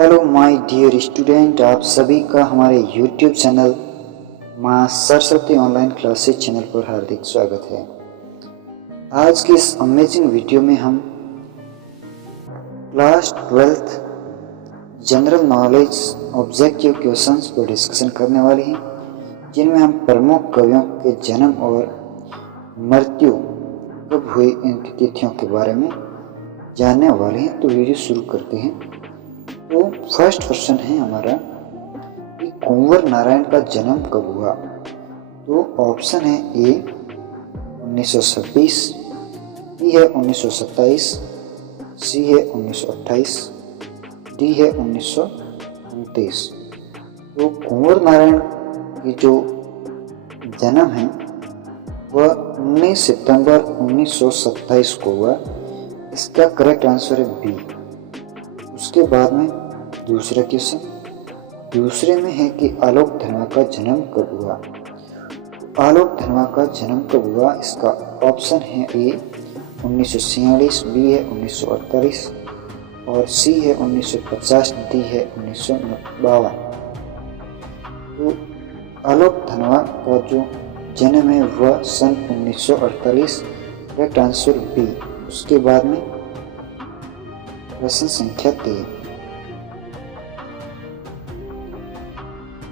Hello my dear student, आप सभी का हमारे यूट्यूब चैनल माँ सरस्वती ऑनलाइन क्लासेस चैनल पर हार्दिक स्वागत है। आज की इस अमेजिंग वीडियो में हम class 12th general knowledge objective questions पर डिस्कशन करने वाले हैं, जिनमें हम प्रमुख कवियों के जन्म और मृत्यु कब हुई इनकी तिथियों के बारे में जानने वाले हैं। तो वीडियो शुरू करते हैं। तो फर्स्ट क्वेश्चन है हमारा कि कुंवर नारायण का जन्म कब हुआ। तो ऑप्शन है ए 1926, बी है 1927, सी है 1928, डी है 1929। तो कुंवर नारायण की जो जन्म है वह 19 सितंबर 1927 को हुआ। इसका करेक्ट आंसर है बी। उसके बाद में दूसरा क्वेश्चन, दूसरे में है कि आलोक धनवा का जन्म कब हुआ। आलोक धनवा का जन्म कब हुआ, इसका ऑप्शन है ए 1946, बी है 1948 और सी है 1950, डी है 1952। तो आलोक धनवा का जो जन्म है वह सन 1948, करेक्ट आंसर बी। उसके बाद में प्रश्न संख्या 3।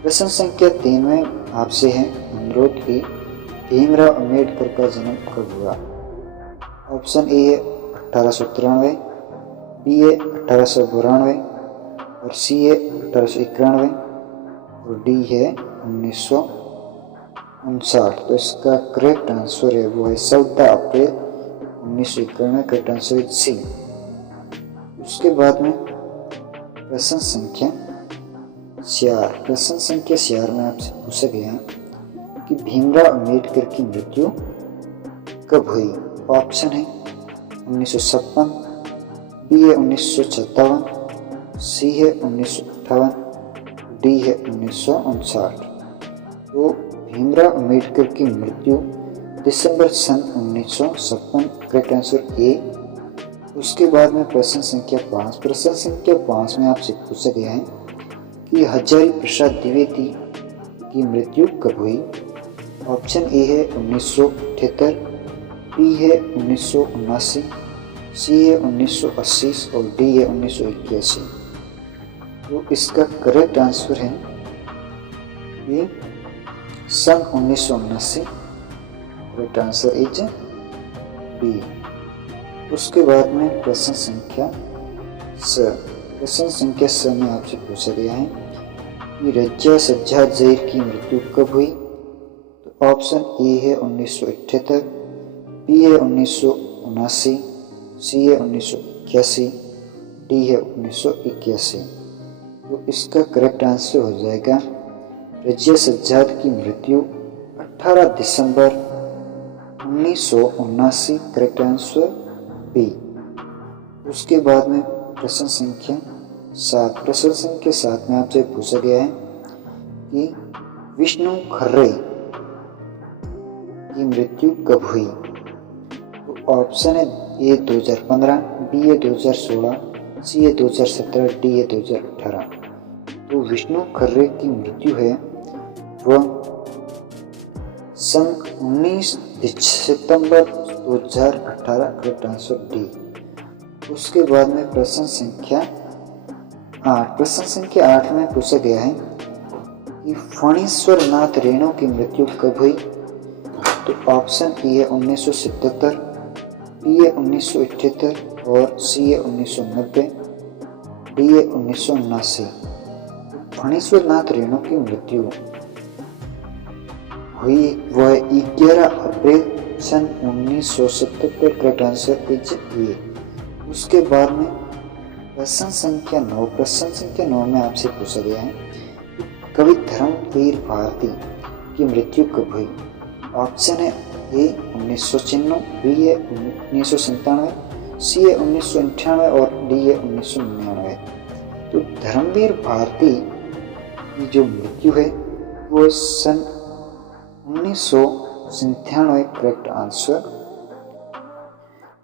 प्रश्न संख्या 3 में आपसे है अनुरोध कि भीमराव अंबेडकर का जन्म कब हुआ। ऑप्शन ए है 1893, बी है 1892 और सी है 1891 और डी है 1959। तो इसका करेक्ट आंसर है वो है 14 अप्रैल 1991। करेक्ट आंसर है सी। उसके बाद में प्रश्न संख्या 4। प्रश्न संख्या 4 में आपसे पूछा गया कि भीमराव अंबेडकर की मृत्यु कब हुई। ऑप्शन है 1956, बी है 1957, सी है 1958, डी है 1959। तो भीमराव अंबेडकर की मृत्यु दिसंबर सन 1956। Correct answer A. उसके बाद में प्रश्न संख्या 5। प्रश्न संख्या 5 में आपसे पूछा गया है कि हजारी प्रसाद द्विवेदी की मृत्यु कब हुई। ऑप्शन ए है 1978, बी है 1979, सी है 1980 और डी है 1981। तो इसका करेक्ट आंसर है ये सन 1979। Correct answer is B. उसके बाद में प्रश्न संख्या 6। प्रश्न संख्या 6 में आपसे पूछा गया है कि रजिया सज्जाद ज़हीर की मृत्यु कब हुई। तो ऑप्शन ए है 1978, बी है 1979, सी है 1981, डी है 1981। तो इसका करेक्ट आंसर हो जाएगा रजिया सज्जाद की मृत्यु 18 दिसंबर 1979। Correct answer B. उसके बाद में प्रश्न संख्या 7। प्रश्न संख्या 7 में आपसे पूछा गया है कि विष्णु खर्रे की मृत्यु कब हुई। तो ऑप्शन है ए 2015, बी है 2016, सी है 2017, डी है 2018। तो विष्णु खर्रे की मृत्यु है वह सन 19 सितंबर 2018। Correct answer D. उसके बाद में प्रश्न संख्या 8। प्रश्न संख्या 8 में पूछा गया है कि फणीश्वर नाथ रेणु की मृत्यु कब हुई। तो ऑप्शन ए है 1977, बी है 1978 और सी है 1990, डी है 1979। फणीश्वर नाथ रेणु की मृत्यु हुई वह 11 अप्रैल सन 1977। Correct answer is a. उसके बाद में प्रश्न संख्या 9। प्रश्न संख्या 9 में आपसे पूछा गया है कवि धर्मवीर भारती की मृत्यु कब हुई। ऑप्शन है ए 1996, बी है 1997, सी है 1998 और डी है 1999। तो धर्मवीर भारती की जो मृत्यु है वो सन 1997। Correct answer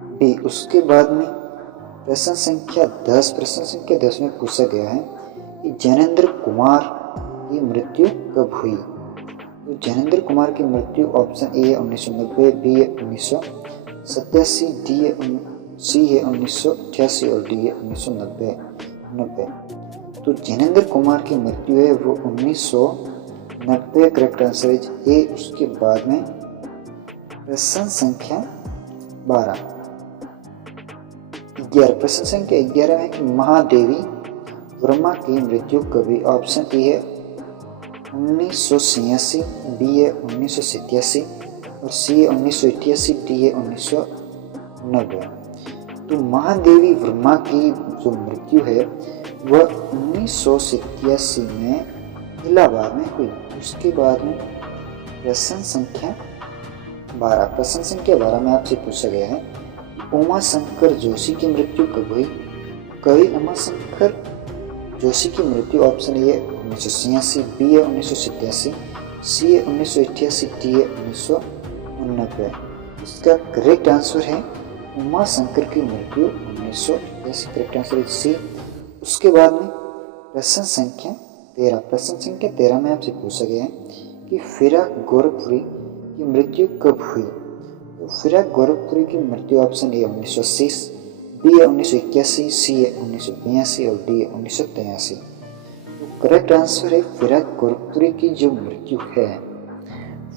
B. उसके बाद में प्रश्न संख्या 10। प्रश्न संख्या 10 में पूछा गया है कि ज्ञानेंद्र कुमार की मृत्यु कब हुई। तो ज्ञानेंद्र कुमार की मृत्यु ऑप्शन ए है 1990, बी है 1987, डी है सी है 1988 और डी है 1990। तो ज्ञानेंद्र कुमार की मृत्यु है वो 1990, करेक्ट आंसर इज ए। उसके बाद में प्रश्न संख्या 12 11, प्रश्न संख्या 11 है कि महादेवी वर्मा की मृत्यु कब हुई। ऑप्शन ए है 1986, बी है 1987 और सी है 1988, डी है 1990। तो महादेवी वर्मा की जो मृत्यु है वह 1987 में इलाहाबाद में हुई। उसके बाद में प्रश्न संख्या 12, प्रश्न संख्या 12 में आपसे पूछा गया है उमा शंकर जोशी की मृत्यु कब हुई। कवि उमा शंकर जोशी की मृत्यु ऑप्शन ए 1986, बी है 1987, सी है 1988, डी है 1990। इसका करेक्ट आंसर है उमा शंकर की मृत्यु 1988, करेक्ट आंसर है सी। उसके बाद में प्रश्न संख्या 13, प्रश्न संख्या 13 में आपसे पूछा गया है कि फिराक गोरखपुरी की मृत्यु कब हुई। तो फिराक गोरखपुरी की मृत्यु ऑप्शन ए 1980, बी है 1981, सी है 1982 और डी है 1983। तो करेक्ट आंसर है फिराक गोरखपुरी की जो मृत्यु है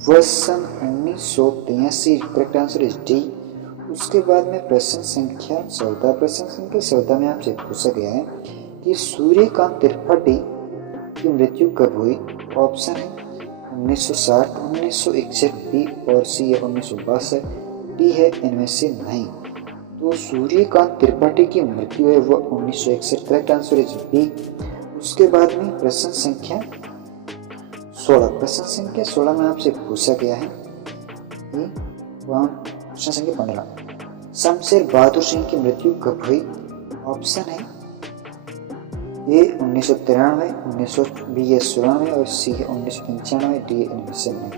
वह सन 1983, करेक्ट आंसर इज डी। उसके बाद में प्रश्न संख्या 14, प्रश्न संख्या 14 में आपसे पूछा गया है कि सूर्यकांत त्रिपाठी की मृत्यु कब हुई। ऑप्शन है 1960, 1961, बी और सी है 1962, डी है इनमें से नहीं। तो सूर्यकांत त्रिपाठी की मृत्यु है वह 1961, करेक्ट आंसर इज बी। उसके बाद में प्रश्न संख्या 16, प्रश्न संख्या 16 में आपसे पूछा गया है कि प्रश्न संख्या 15 शमशेर बहादुर सिंह की मृत्यु कब हुई। ऑप्शन है ए 1993, 1900, बी है 94 और सी है 1995, डी है इनमें से नहीं।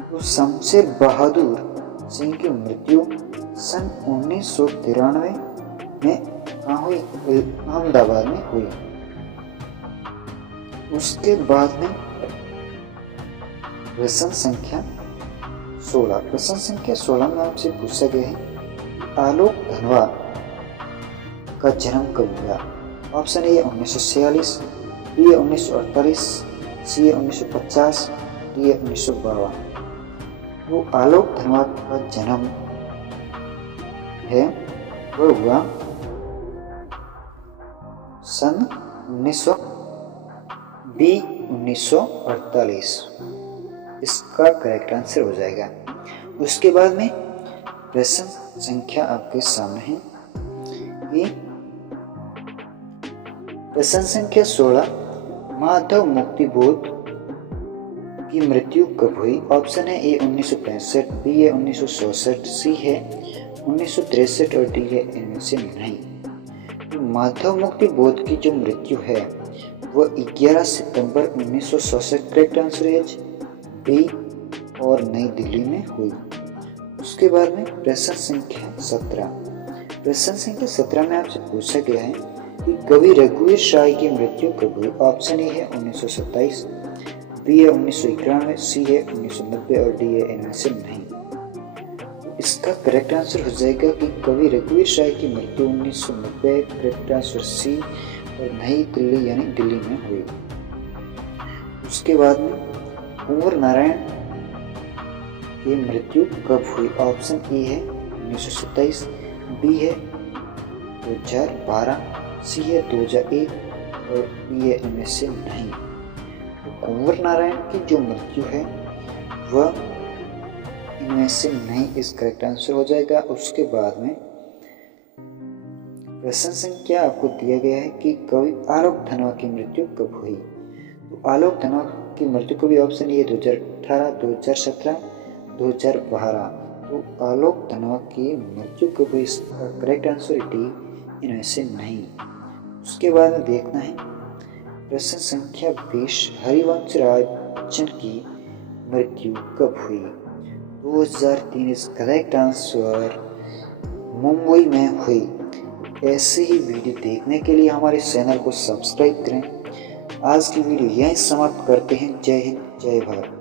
तो शमशेर बहादुर सिंह की मृत्यु सन 1993 में कहाँ हुई, अहमदाबाद में हुई। उसके बाद में प्रश्न संख्या 16, प्रश्न संख्या 16 में आपसे पूछा गया है आलोक धनवा का जन्म कब हुआ। ऑप्शन ए 1946, बी है 1948, सी है 1950, डी है 1952। वो आलोक धनवा का जन्म है वह हुआ सन 1948। इसका करेक्ट आंसर हो जाएगा। उसके बाद में प्रश्न संख्या आपके सामने है कि प्रश्न संख्या 16 माधव मुक्ति बोध की मृत्यु कब हुई। ऑप्शन है ए 1965, बी है 1967, सी है 1963 और डी है इनमें से नहीं। तो माधव मुक्ति बोध की जो मृत्यु है वह 11 सितंबर 1967, करेक्ट आंसर है बी और नई दिल्ली में हुई। उसके बाद में प्रश्न संख्या 17, प्रश्न संख्या 17 में आपसे पूछा गया है कि कवि रघुवीर शाह की मृत्यु कब हुई। ऑप्शन ए है 1927, बी है 1991, सी है 1990 और डी है इनमें से नहीं। इसका करेक्ट आंसर हो जाएगा कि कवि रघुवीर शाह की मृत्यु 1990, करेक्ट आंसर सी और नई दिल्ली यानी दिल्ली में हुई। उसके बाद में कुंवर नारायण की मृत्यु कब हुई। ऑप्शन ए है 1927, बी है 2012, सी है 2001 और डी है इनमें से नहीं। तो कुंवर नारायण की जो मृत्यु है वह इनमें से नहीं, इस करेक्ट आंसर हो जाएगा। उसके बाद में प्रश्न संख्या आपको दिया गया है कि कवि आलोक धनवा की मृत्यु कब हुई। तो आलोक धनवा की मृत्यु को भी ऑप्शन ये 2018, 2017, 2012। तो आलोक धनवा की मृत्यु कब हुई, इसका करेक्ट आंसर डी इनमें से नहीं। उसके बाद में देखना है प्रश्न संख्या 20 हरिवंश राय बच्चन की मृत्यु कब हुई। 2003 इज करेक्ट आंसर मुंबई में हुई। ऐसे ही वीडियो देखने के लिए हमारे चैनल को सब्सक्राइब करें। आज की वीडियो यहीं समाप्त करते हैं। जय हिंद, जय भारत।